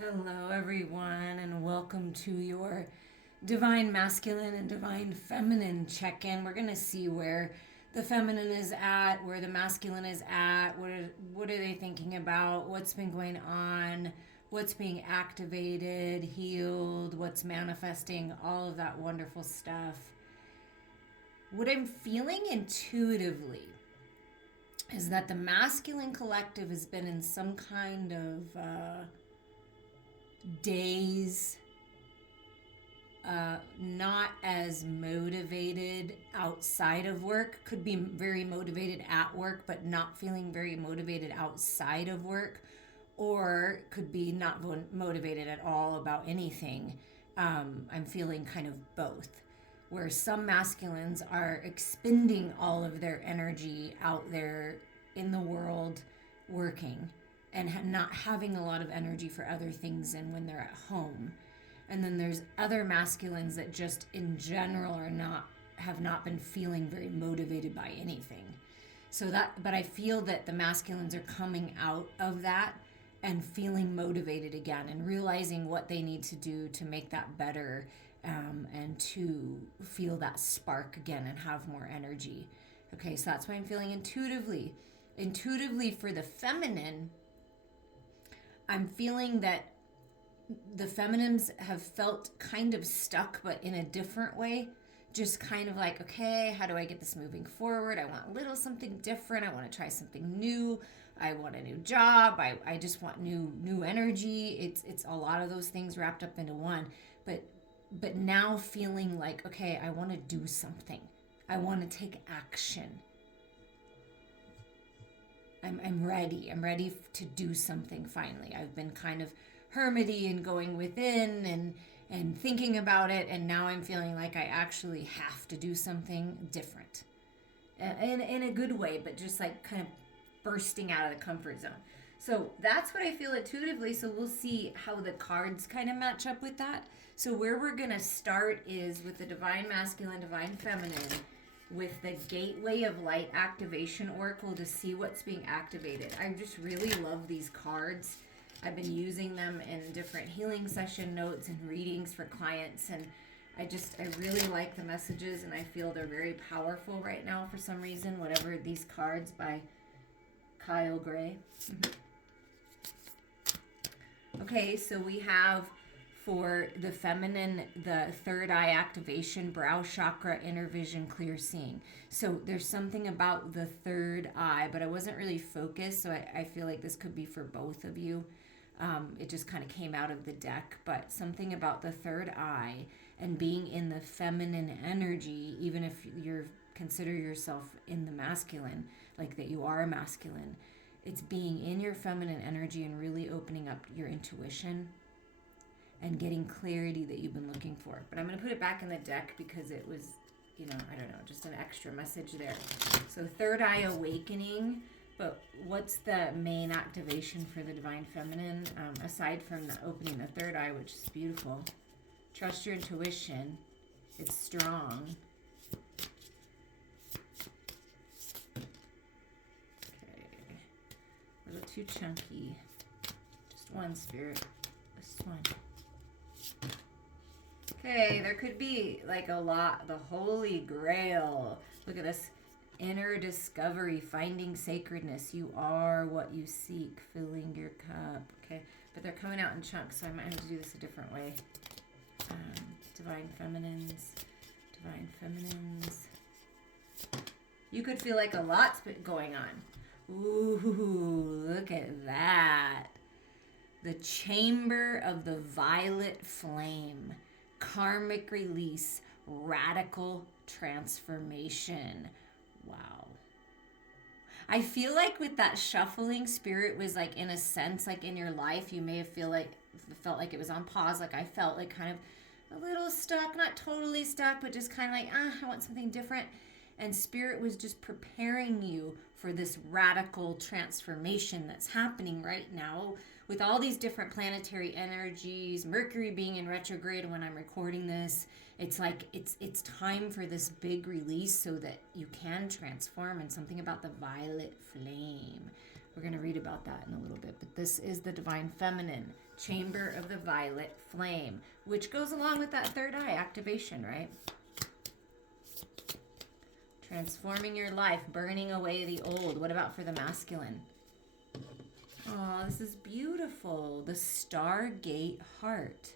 Hello, everyone, and welcome to your divine masculine and divine feminine check in. We're going to see where the feminine is at, where the masculine is at, what are they thinking about, what's been going on, what's being activated, healed, what's manifesting, all of that wonderful stuff. What I'm feeling intuitively is that the masculine collective has been in some kind of days, not as motivated outside of work. Could be very motivated at work, but not feeling very motivated outside of work, or could be not motivated at all about anything. I'm feeling kind of both, where some masculines are expending all of their energy out there in the world working and not having a lot of energy for other things and when they're at home. And then there's other masculines that just in general have not been feeling very motivated by anything. But I feel that the masculines are coming out of that and feeling motivated again and realizing what they need to do to make that better, and to feel that spark again and have more energy. Okay, so that's why I'm feeling intuitively. Intuitively for the feminine, I'm feeling that the feminines have felt kind of stuck, but in a different way. Just kind of like, okay, how do I get this moving forward? I want a little something different. I want to try something new. I want a new job. I just want new energy. It's a lot of those things wrapped up into one. But now feeling like, okay, I want to do something. I want to take action. I'm ready. I'm ready to do something finally. I've been kind of hermity and going within and thinking about it, and now I'm feeling like I actually have to do something different. In a good way, but just like kind of bursting out of the comfort zone. So that's what I feel intuitively. So we'll see how the cards kind of match up with that. So where we're going to start is with the divine masculine, divine feminine, with the Gateway of Light Activation Oracle to see what's being activated. I just really love these cards. I've been using them in different healing session notes and readings for clients, and I really like the messages, and I feel they're very powerful right now for some reason, whatever these cards by Kyle Gray. Okay, so we have for the feminine, the third eye activation, brow chakra, inner vision, clear seeing. So there's something about the third eye, but I wasn't really focused, so I feel like this could be for both of you. It just kind of came out of the deck, but something about the third eye and being in the feminine energy, even if you're consider yourself in the masculine, like that you are a masculine, it's being in your feminine energy and really opening up your intuition and getting clarity that you've been looking for. But I'm going to put it back in the deck because it was, I don't know, just an extra message there. So third eye awakening, but what's the main activation for the divine feminine, aside from the opening the third eye, which is beautiful? Trust your intuition. It's strong. Okay. A little too chunky. Just one, Spirit. Just one. Okay, there could be like a lot. The Holy Grail. Look at this. Inner discovery, finding sacredness. You are what you seek, filling your cup. Okay, but they're coming out in chunks, so I might have to do this a different way. Divine feminines. Divine feminines. You could feel like a lot's been going on. Ooh, look at that. The chamber of the violet flame. Karmic release, radical transformation. Wow. I feel like with that shuffling, Spirit was like, in a sense, like in your life, you may have felt like it was on pause. Like I felt like kind of a little stuck, not totally stuck, but just kind of like, I want something different. And Spirit was just preparing you for this radical transformation that's happening right now with all these different planetary energies, Mercury being in retrograde when I'm recording this. It's like it's time for this big release so that you can transform. And something about the violet flame. We're going to read about that in a little bit. But this is the divine feminine, chamber of the violet flame, which goes along with that third eye activation, right? Transforming your life, burning away the old. What about for the masculine? Oh, this is beautiful. The Stargate heart.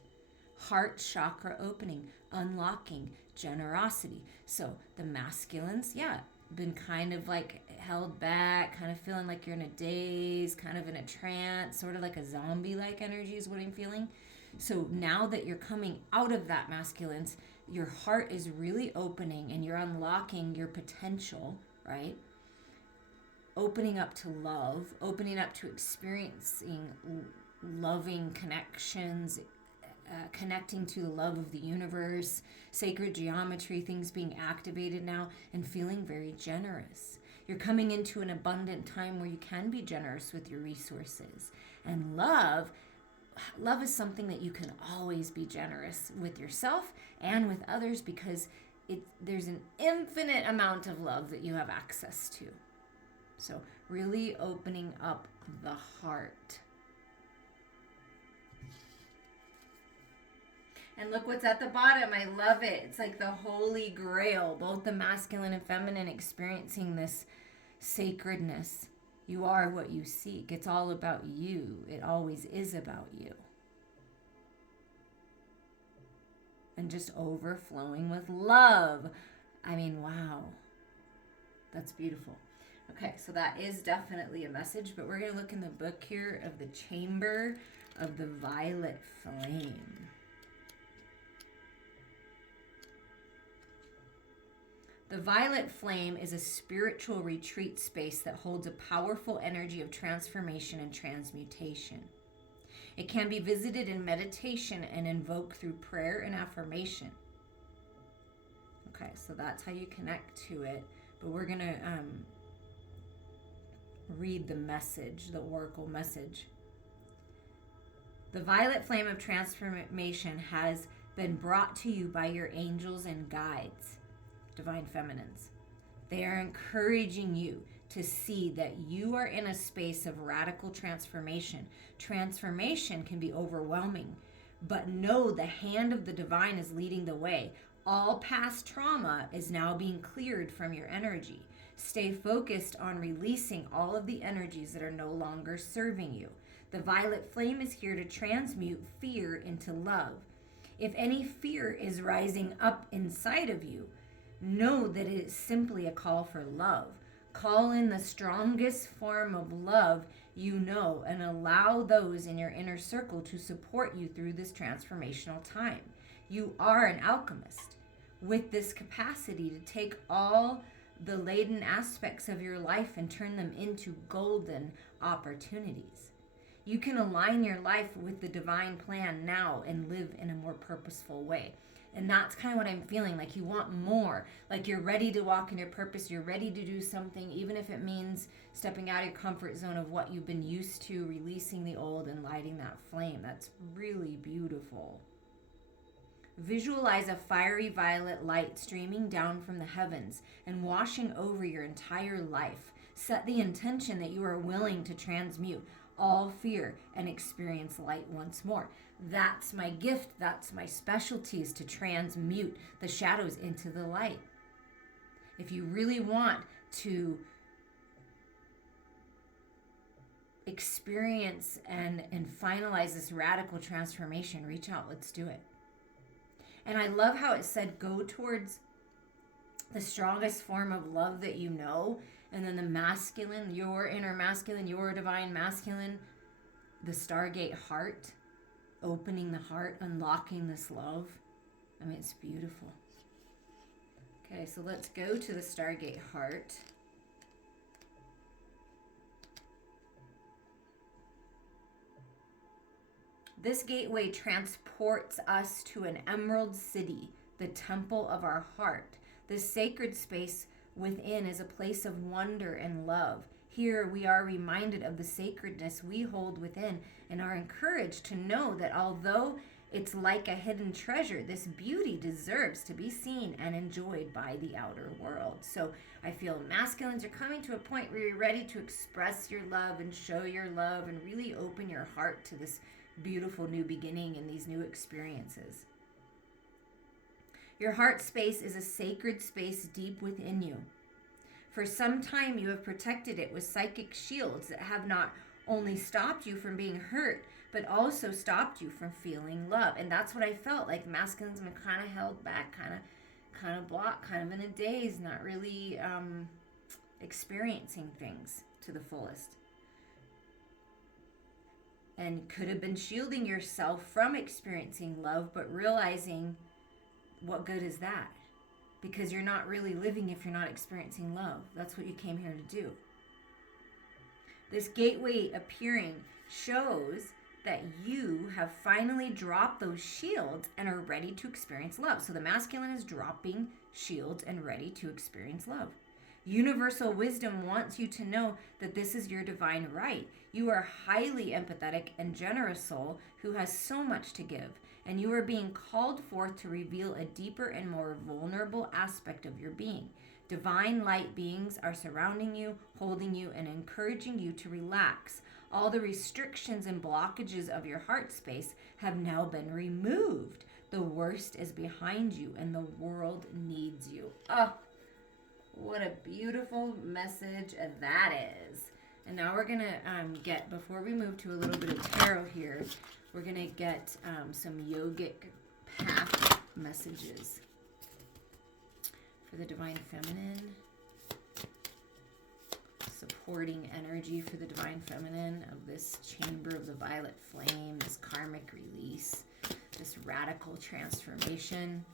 Heart chakra opening, unlocking, generosity. So the masculines, been kind of like held back, kind of feeling like you're in a daze, kind of in a trance, sort of like a zombie-like energy is what I'm feeling. So now that you're coming out of that, masculines, your heart is really opening and you're unlocking your potential, right? Opening up to love, opening up to experiencing loving connections, connecting to the love of the universe, sacred geometry, things being activated now, and feeling very generous. You're coming into an abundant time where you can be generous with your resources. And love is something that you can always be generous with yourself and with others, because there's an infinite amount of love that you have access to. So really opening up the heart. And look what's at the bottom. I love it. It's like the Holy Grail, both the masculine and feminine experiencing this sacredness. You are what you seek. It's all about you. It always is about you. And just overflowing with love. I mean, wow. That's beautiful. Okay, so that is definitely a message, but we're going to look in the book here of the Chamber of the Violet Flame. The violet flame is a spiritual retreat space that holds a powerful energy of transformation and transmutation. It can be visited in meditation and invoked through prayer and affirmation. Okay, so that's how you connect to it. But we're going to read the message, the oracle message. The violet flame of transformation has been brought to you by your angels and guides, divine feminines. They are encouraging you to see that you are in a space of radical transformation. Transformation can be overwhelming, but know the hand of the divine is leading the way. All past trauma is now being cleared from your energy. Stay focused on releasing all of the energies that are no longer serving you. The violet flame is here to transmute fear into love. If any fear is rising up inside of you, know that it is simply a call for love. Call in the strongest form of love you know and allow those in your inner circle to support you through this transformational time. You are an alchemist with this capacity to take all the laden aspects of your life and turn them into golden opportunities. You can align your life with the divine plan now and live in a more purposeful way. And that's kind of what I'm feeling, like you want more, like you're ready to walk in your purpose, you're ready to do something, even if it means stepping out of your comfort zone of what you've been used to, releasing the old and lighting that flame. That's really beautiful. Visualize a fiery violet light streaming down from the heavens and washing over your entire life. Set the intention that you are willing to transmute all fear and experience light once more. That's my gift. That's my specialty, is to transmute the shadows into the light. If you really want to experience and finalize this radical transformation, reach out. Let's do it. And I love how it said, go towards the strongest form of love that you know. And then the masculine, your inner masculine, your divine masculine, the Stargate heart, opening the heart, unlocking this love. I mean, it's beautiful. Okay, so let's go to the Stargate heart. This gateway transports us to an emerald city, the temple of our heart. This sacred space within is a place of wonder and love. Here we are reminded of the sacredness we hold within and are encouraged to know that although It's like a hidden treasure. This beauty deserves to be seen and enjoyed by the outer world. So I feel masculines are coming to a point where you're ready to express your love and show your love and really open your heart to this beautiful new beginning and these new experiences. Your heart space is a sacred space deep within you. For some time, you have protected it with psychic shields that have not only stopped you from being hurt, but also stopped you from feeling love. And that's what I felt like. Masculines have been kind of held back, kind of blocked, kind of in a daze, not really experiencing things to the fullest. And could have been shielding yourself from experiencing love, but realizing, what good is that? Because you're not really living if you're not experiencing love. That's what you came here to do. This gateway appearing shows that you have finally dropped those shields and are ready to experience love. So the masculine is dropping shields and ready to experience love. Universal wisdom wants you to know that this is your divine right. You are a highly empathetic and generous soul who has so much to give. And you are being called forth to reveal a deeper and more vulnerable aspect of your being. Divine light beings are surrounding you, holding you, and encouraging you to relax. All the restrictions and blockages of your heart space have now been removed. The worst is behind you, and the world needs you. Oh, what a beautiful message that is. And now we're going to get, before we move to a little bit of tarot here, we're going to get some yogic path messages for the Divine Feminine. Supporting energy for the Divine Feminine of this chamber of the violet flame, this karmic release, this radical transformation.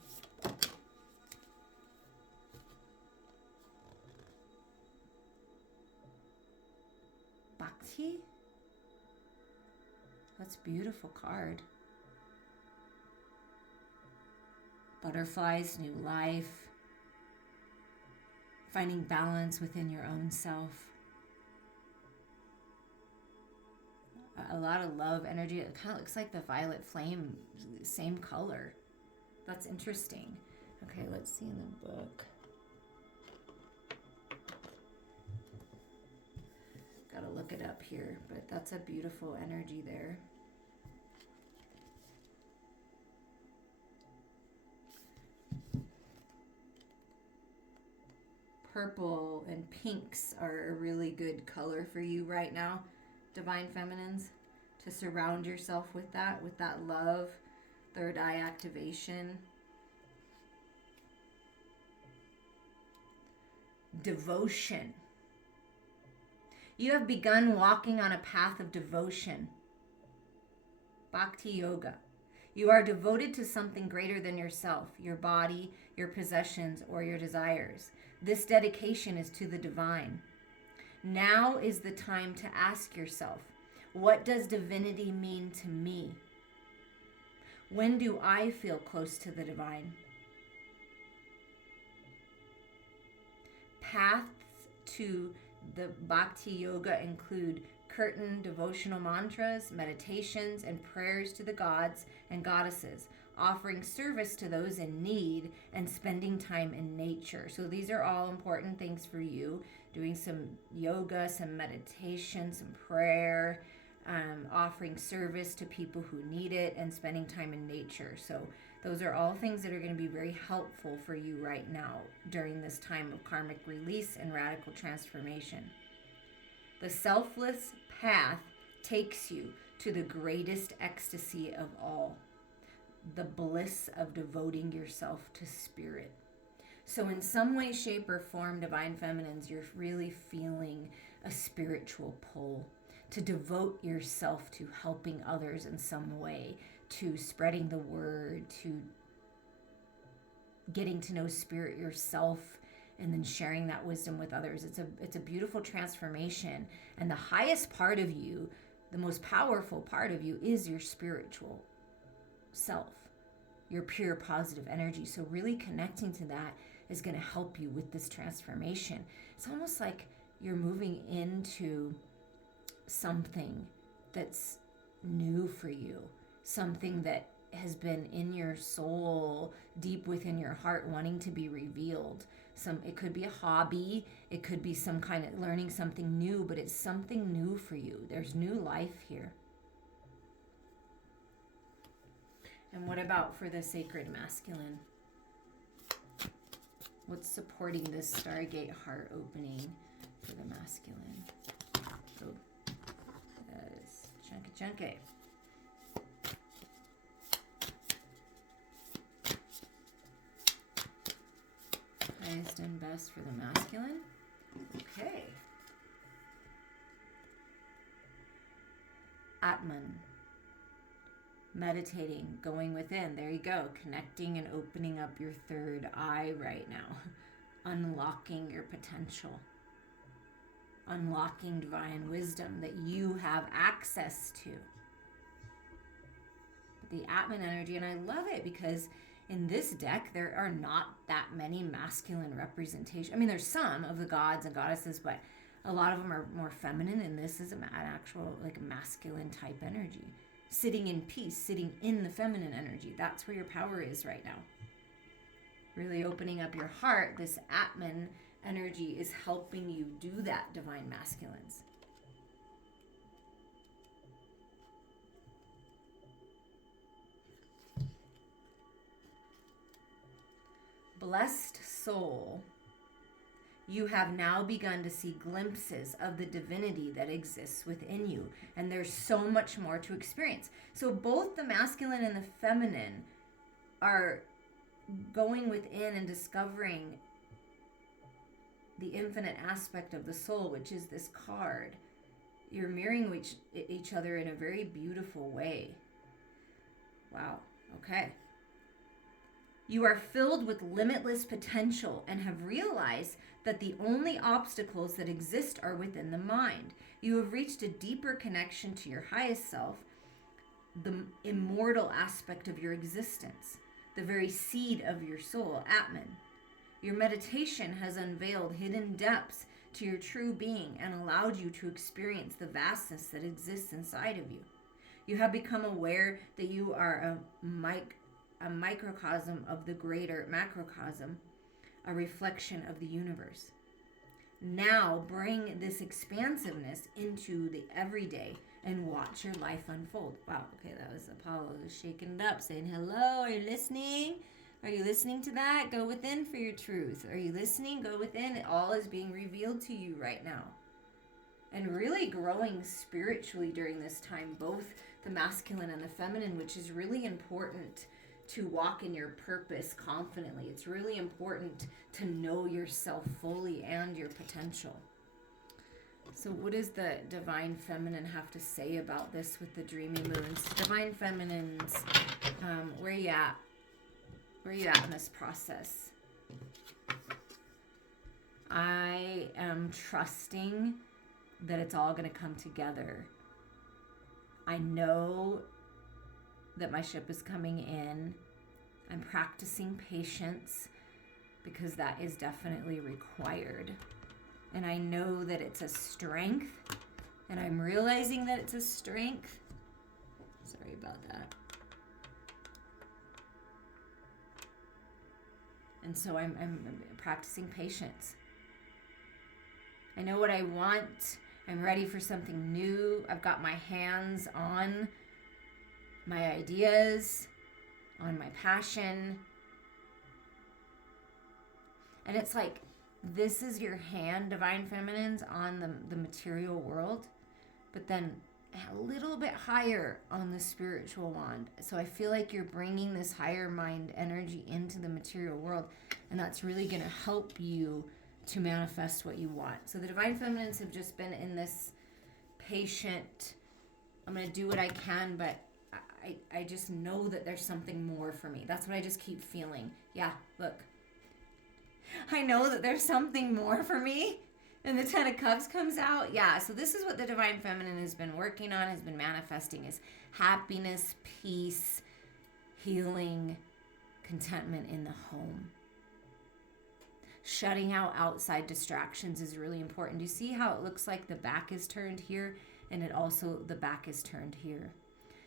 Bhakti? That's a beautiful card. Butterflies, new life. Finding balance within your own self. A lot of love energy. It kind of looks like the violet flame, same color. That's interesting. Okay, let's see in the book. Gotta look it up here, but that's a beautiful energy there. Purple and pinks are a really good color for you right now, Divine Feminines, to surround yourself with that love, third eye activation. Devotion. You have begun walking on a path of devotion. Bhakti Yoga. You are devoted to something greater than yourself, your body, your possessions, or your desires. This dedication is to the divine. Now is the time to ask yourself, what does divinity mean to me? When do I feel close to the divine? Paths to the Bhakti Yoga include curtain devotional mantras, meditations, and prayers to the gods and goddesses, offering service to those in need, and spending time in nature. So these are all important things for you. Doing some yoga, some meditation, some prayer, offering service to people who need it, and spending time in nature. So those are all things that are going to be very helpful for you right now during this time of karmic release and radical transformation. The selfless path takes you to the greatest ecstasy of all, the bliss of devoting yourself to spirit. So in some way, shape, or form, Divine Feminines, you're really feeling a spiritual pull to devote yourself to helping others in some way, to spreading the word, to getting to know spirit yourself, and then sharing that wisdom with others. It's a beautiful transformation. And the highest part of you, the most powerful part of you, is your spiritual self, your pure positive energy. So really connecting to that is going to help you with this transformation. It's almost like you're moving into something that's new for you, something that has been in your soul, deep within your heart, wanting to be revealed. It could be a hobby, it could be some kind of learning something new, but it's something new for you. There's new life here. And what about for the sacred masculine? What's supporting this Stargate heart opening for the masculine? Oh, yes, chunky. Highest and best for the masculine. Okay. Atman. Meditating, going within. There you go. Connecting and opening up your third eye right now. Unlocking your potential. Unlocking divine wisdom that you have access to. The Atman energy, and I love it because in this deck, there are not that many masculine representation. I mean, there's some of the gods and goddesses, but a lot of them are more feminine, and this is an actual, like, masculine type energy. Sitting in peace, sitting in the feminine energy. That's where your power is right now. Really opening up your heart, this Atman energy is helping you do that, divine masculines. Blessed soul, you have now begun to see glimpses of the divinity that exists within you. And there's so much more to experience. So both the masculine and the feminine are going within and discovering the infinite aspect of the soul, which is this card. You're mirroring each other in a very beautiful way. Wow. Okay. You are filled with limitless potential and have realized that the only obstacles that exist are within the mind. You have reached a deeper connection to your highest self, the immortal aspect of your existence, the very seed of your soul, Atman. Your meditation has unveiled hidden depths to your true being and allowed you to experience the vastness that exists inside of you. You have become aware that you are a microcosm of the greater macrocosm, a reflection of the universe. Now bring this expansiveness into the everyday and watch your life unfold. Wow, okay, that was Apollo shaking it up, saying, hello, are you listening? Are you listening to that? Go within for your truth. Are you listening? Go within. It all is being revealed to you right now. And really growing spiritually during this time, both the masculine and the feminine, which is really important to walk in your purpose confidently. It's really important to know yourself fully and your potential. So what does the divine feminine have to say about this with the dreamy moons? Divine feminines, where are you at? Where are you at in this process? I am trusting that it's all going to come together. I know that my ship is coming in. I'm practicing patience because that is definitely required. And I know that it's a strength, and I'm realizing that it's a strength. Sorry about that. And so I'm practicing patience. I know what I want. I'm ready for something new. I've got my hands on my ideas, on my passion. And it's like, this is your hand, divine feminines, on the material world, but then a little bit higher on the spiritual wand. So I feel like you're bringing this higher mind energy into the material world, and that's really going to help you to manifest what you want. So the divine feminines have just been in this patient, I'm going to do what I can, but I just know that there's something more for me. That's what I just keep feeling. Yeah, look. I know that there's something more for me. And the Ten of Cups comes out. Yeah, so this is what the divine feminine has been working on, has been manifesting, is happiness, peace, healing, contentment in the home. Shutting out outside distractions is really important. Do you see how it looks like the back is turned here, and it also, the back is turned here?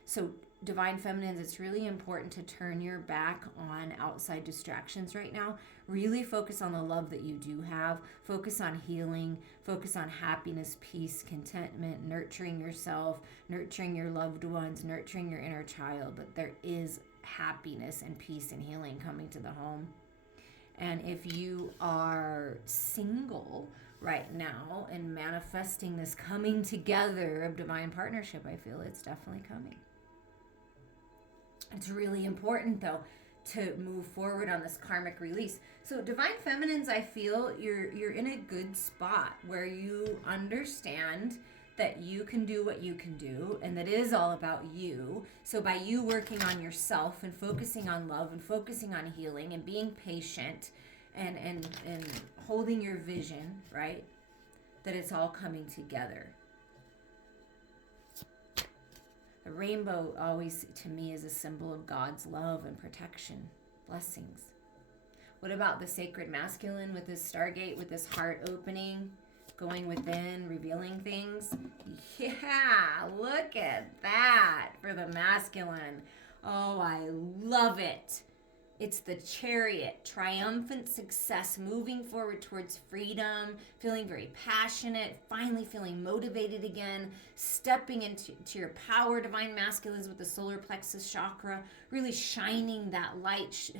So Divine Feminines, it's really important to turn your back on outside distractions right now. Really focus on the love that you do have. Focus on healing. Focus on happiness, peace, contentment, nurturing yourself, nurturing your loved ones, nurturing your inner child. That there is happiness and peace and healing coming to the home. And if you are single right now and manifesting this coming together of divine partnership, I feel it's definitely coming. It's really important, though, to move forward on this karmic release. So divine feminines, I feel you're in a good spot where you understand that you can do what you can do, and that it is all about you. So by you working on yourself and focusing on love and focusing on healing and being patient and holding your vision, right, that it's all coming together. A rainbow always, to me, is a symbol of God's love and protection, blessings. What about the sacred masculine with this stargate, with this heart opening, going within, revealing things? Yeah, look at that for the masculine. Oh, I love it. It's the Chariot, triumphant success, moving forward towards freedom, feeling very passionate, finally feeling motivated again, stepping into your power, divine masculines with the solar plexus chakra, really shining that light.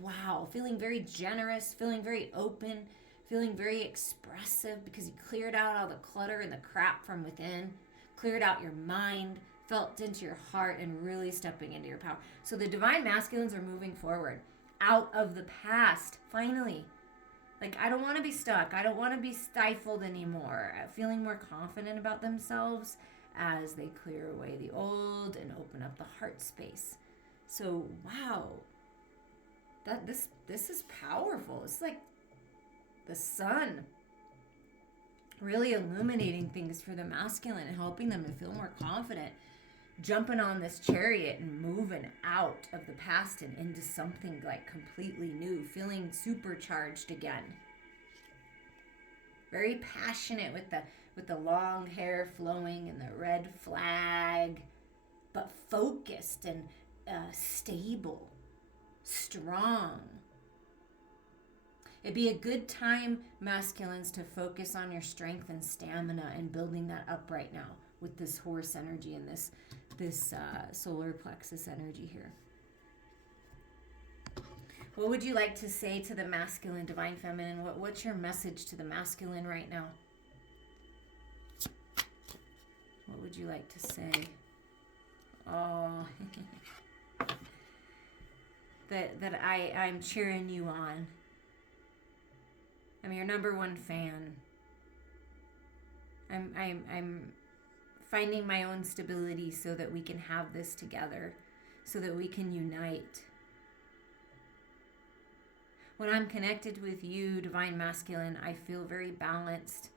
Wow, feeling very generous, feeling very open, feeling very expressive because you cleared out all the clutter and the crap from within, cleared out your mind, felt into your heart, and really stepping into your power. So the divine masculines are moving forward out of the past, finally. Like, I don't want to be stuck. I don't want to be stifled anymore. Feeling more confident about themselves as they clear away the old and open up the heart space. So, wow. This is powerful. It's like the sun really illuminating things for the masculine and helping them to feel more confident, jumping on this chariot and moving out of the past and into something like completely new, feeling supercharged again. Very passionate with the long hair flowing and the red flag, but focused and stable, strong. It'd be a good time, masculines, to focus on your strength and stamina and building that up right now with this horse energy and this solar plexus energy here. What would you like to say to the masculine, divine feminine? What's your message to the masculine right now? What would you like to say? Oh, that I'm cheering you on. I'm your number one fan. I'm finding my own stability so that we can have this together, so that we can unite. When I'm connected with you, divine masculine, I feel very balanced.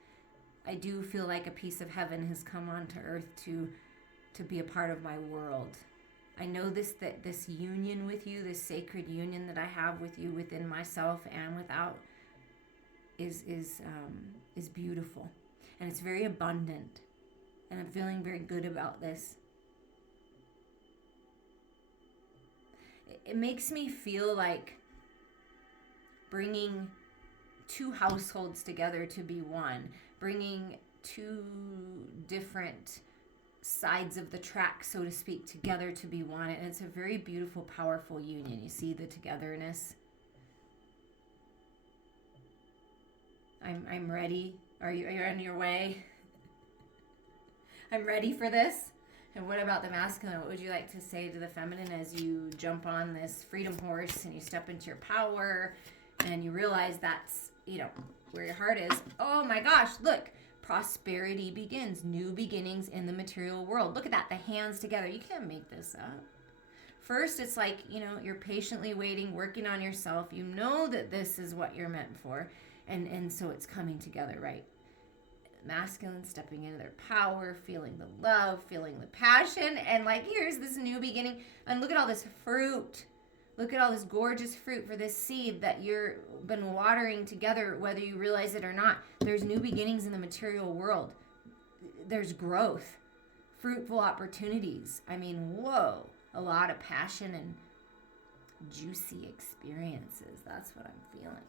I do feel like a piece of heaven has come onto earth to be a part of my world. I know that this union with you, this sacred union that I have with you within myself and without, is beautiful, and it's very abundant, and I'm feeling very good about this. It makes me feel like bringing two households together to be one, bringing two different sides of the track, so to speak, together to be one, and it's a very beautiful, powerful union. You see the togetherness? I'm ready. Are you on your way? I'm ready for this. And what about the masculine? What would you like to say to the feminine as you jump on this freedom horse and you step into your power and you realize that's, where your heart is? Oh my gosh, look. Prosperity begins. New beginnings in the material world. Look at that. The hands together. You can't make this up. First, it's like, you're patiently waiting, working on yourself. You know that this is what you're meant for. And so it's coming together, right? Masculine stepping into their power, feeling the love, feeling the passion, and here's this new beginning. And look at all this fruit. Look at all this gorgeous fruit for this seed that you've been watering together, whether you realize it or not. There's new beginnings in the material world. There's growth. fruitful opportunities. I mean, whoa, a lot of passion and juicy experiences. That's what I'm feeling.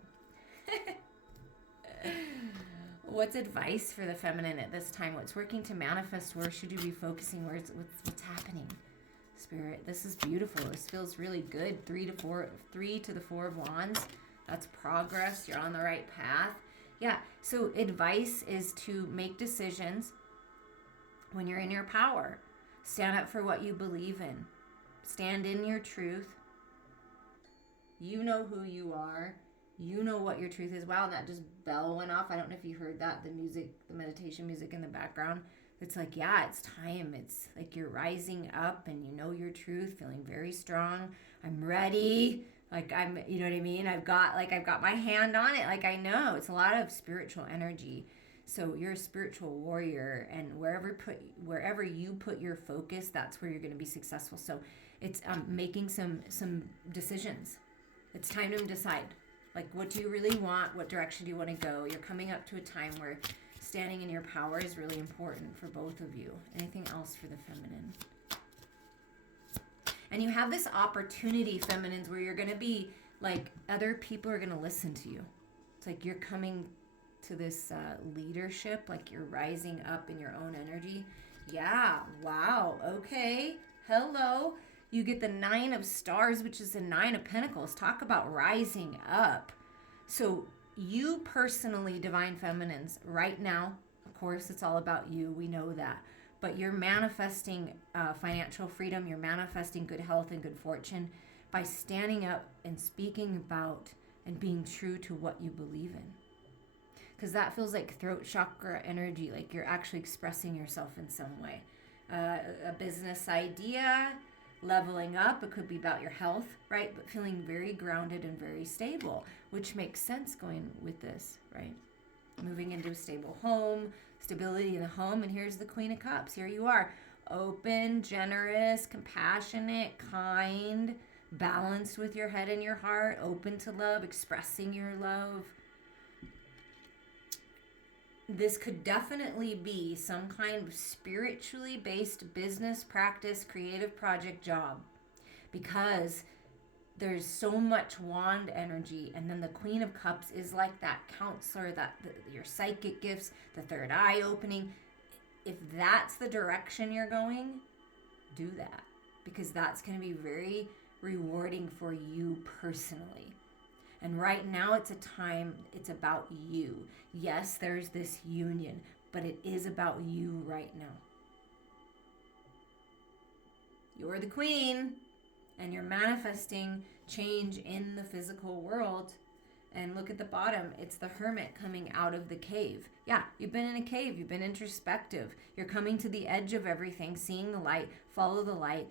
What's advice for the feminine at this time? What's working to manifest? Where should you be focusing? What's happening? Spirit, this is beautiful. This feels really good. 3 to the 4 of Wands. That's progress. You're on the right path. Yeah. So advice is to make decisions when you're in your power. Stand up for what you believe in. Stand in your truth. You know who you are. You know what your truth is. Wow, that just bell went off. I don't know if you heard that, the music, the meditation music in the background. It's like, yeah, it's time. It's like you're rising up and you know your truth, feeling very strong. I'm ready. Like you know what I mean? I've got my hand on it. Like I know it's a lot of spiritual energy. So you're a spiritual warrior, and wherever you put your focus, that's where you're going to be successful. So it's making some decisions. It's time to decide. Like, what do you really want? What direction do you want to go? You're coming up to a time where standing in your power is really important for both of you. Anything else for the feminine? And you have this opportunity, feminines, where you're going to be like, other people are going to listen to you. It's like you're coming to this leadership, like you're rising up in your own energy. Yeah. Wow. Okay. Hello. You get the 9 of Stars, which is the 9 of Pentacles. Talk about rising up. So you personally, Divine Feminines, right now, of course, it's all about you. We know that. But you're manifesting financial freedom. You're manifesting good health and good fortune by standing up and speaking about and being true to what you believe in. Because that feels like throat chakra energy, like you're actually expressing yourself in some way. A business idea, leveling up. It could be about your health, right? But feeling very grounded and very stable, which makes sense going with this, right? Moving into a stable home, stability in the home. And here's the Queen of Cups. Here you are. Open, generous, compassionate, kind, balanced with your head and your heart, open to love, expressing your love. This could definitely be some kind of spiritually based business practice, creative project job, because there's so much wand energy. And then the Queen of Cups is like that counselor, your psychic gifts, the third eye opening. If that's the direction you're going, do that, because that's going to be very rewarding for you personally. And right now it's a time, it's about you. Yes, there's this union, but it is about you right now. You're the queen, and you're manifesting change in the physical world. And look at the bottom, it's the Hermit coming out of the cave. Yeah, you've been in a cave, you've been introspective. You're coming to the edge of everything, seeing the light, follow the light.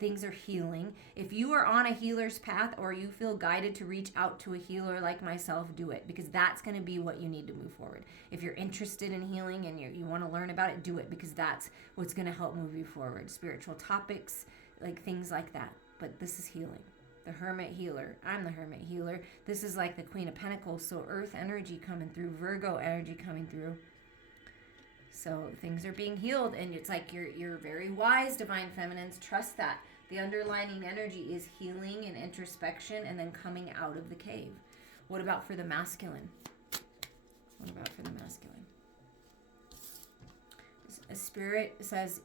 Things are healing. If you are on a healer's path, or you feel guided to reach out to a healer like myself, do it, because that's going to be what you need to move forward. If you're interested in healing and you want to learn about it, do it, because that's what's going to help move you forward. Spiritual topics, like things like that. But this is healing. The Hermit healer. I'm the Hermit healer. This is like the Queen of Pentacles. So Earth energy coming through, Virgo energy coming through. So things are being healed, and it's like you're very wise, Divine Feminines. Trust that. The underlining energy is healing and introspection, and then coming out of the cave. What about for the masculine? What about for the masculine? A spirit says,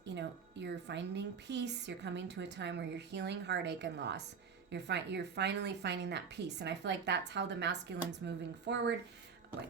you're finding peace. You're coming to a time where you're healing heartache and loss. You're finally finding that peace, and I feel like that's how the masculine's moving forward.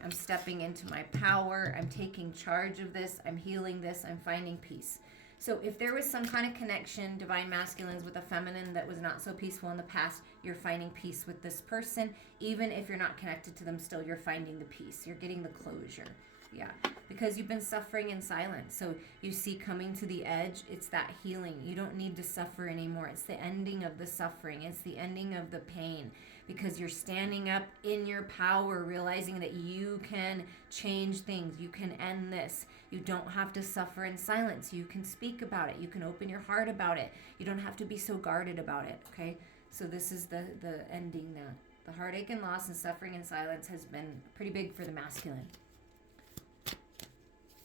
I'm stepping into my power. I'm taking charge of this. I'm healing this. I'm finding peace. So if there was some kind of connection, Divine Masculines, with a feminine that was not so peaceful in the past, you're finding peace with this person. Even if you're not connected to them still, you're finding the peace. You're getting the closure. Yeah, because you've been suffering in silence. So you see, coming to the edge, it's that healing. You don't need to suffer anymore. It's the ending of the suffering. It's the ending of the pain, because you're standing up in your power, realizing that you can change things. You can end this. You don't have to suffer in silence. You can speak about it. You can open your heart about it. You don't have to be so guarded about it, okay? So this is the ending now. The heartache and loss and suffering in silence has been pretty big for the masculine.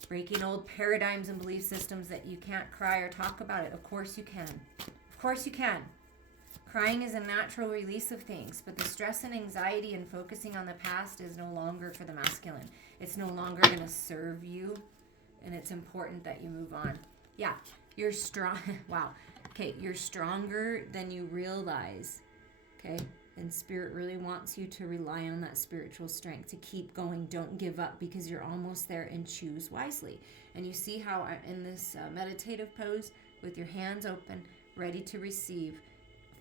Breaking old paradigms and belief systems that you can't cry or talk about it. Of course you can. Of course you can. Crying is a natural release of things, but the stress and anxiety and focusing on the past is no longer for the masculine. It's no longer going to serve you, and it's important that you move on. Yeah, you're strong. Wow. Okay, you're stronger than you realize. Okay, and Spirit really wants you to rely on that spiritual strength, to keep going. Don't give up, because you're almost there, and choose wisely. And you see how in this meditative pose, with your hands open, ready to receive,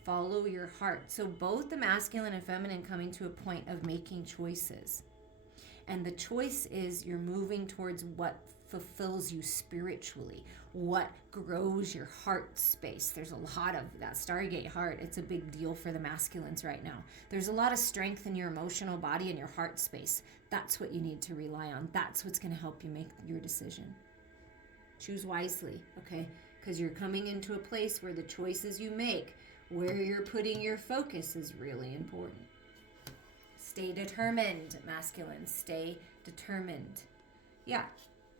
follow your heart. So both the masculine and feminine coming to a point of making choices. And the choice is you're moving towards what fulfills you spiritually, what grows your heart space. There's a lot of that Stargate heart. It's a big deal for the masculines right now. There's a lot of strength in your emotional body and your heart space. That's what you need to rely on. That's what's going to help you make your decision. Choose wisely, okay? Because you're coming into a place where the choices you make, where you're putting your focus, is really important. Stay determined, masculine. Stay determined. Yeah.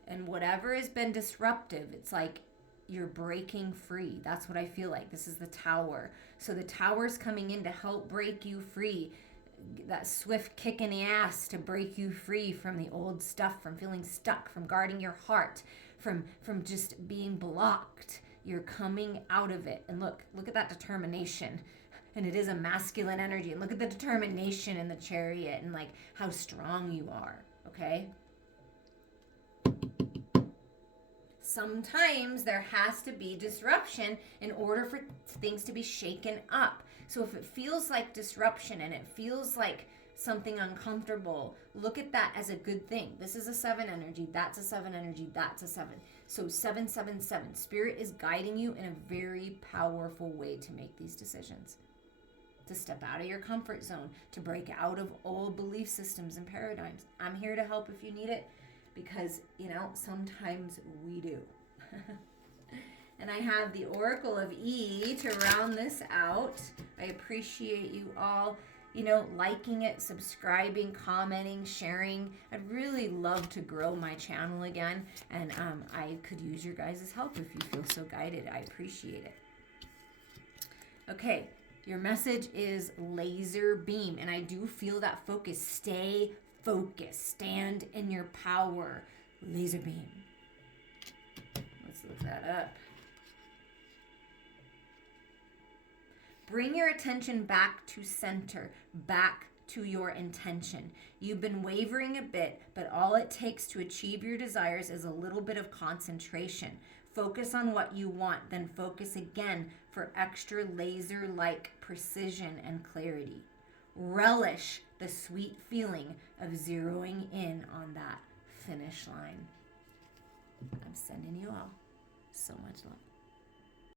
And whatever has been disruptive, it's like you're breaking free. That's what I feel like. This is the Tower. So the Tower's coming in to help break you free. That swift kick in the ass to break you free from the old stuff, from feeling stuck, from guarding your heart, from just being blocked. You're coming out of it. And look at that determination. And it is a masculine energy. And look at the determination in the Chariot, and like how strong you are, okay? Sometimes there has to be disruption in order for things to be shaken up. So if it feels like disruption and it feels like something uncomfortable, look at that as a good thing. This is a 7 energy. That's a 7 energy. That's a 7. So 777. Spirit is guiding you in a very powerful way to make these decisions. To step out of your comfort zone, to break out of old belief systems and paradigms. I'm here to help if you need it, because, sometimes we do. And I have the Oracle of E to round this out. I appreciate you all, liking it, subscribing, commenting, sharing. I'd really love to grow my channel again, and I could use your guys' help if you feel so guided. I appreciate it. Okay, your message is laser beam, and I do feel that focus. Stay focused. Stand in your power. Laser beam. Let's look that up. Bring your attention back to center, back to your intention. You've been wavering a bit, but all it takes to achieve your desires is a little bit of concentration. Focus on what you want, then focus again for extra laser-like precision and clarity. Relish the sweet feeling of zeroing in on that finish line. I'm sending you all so much love.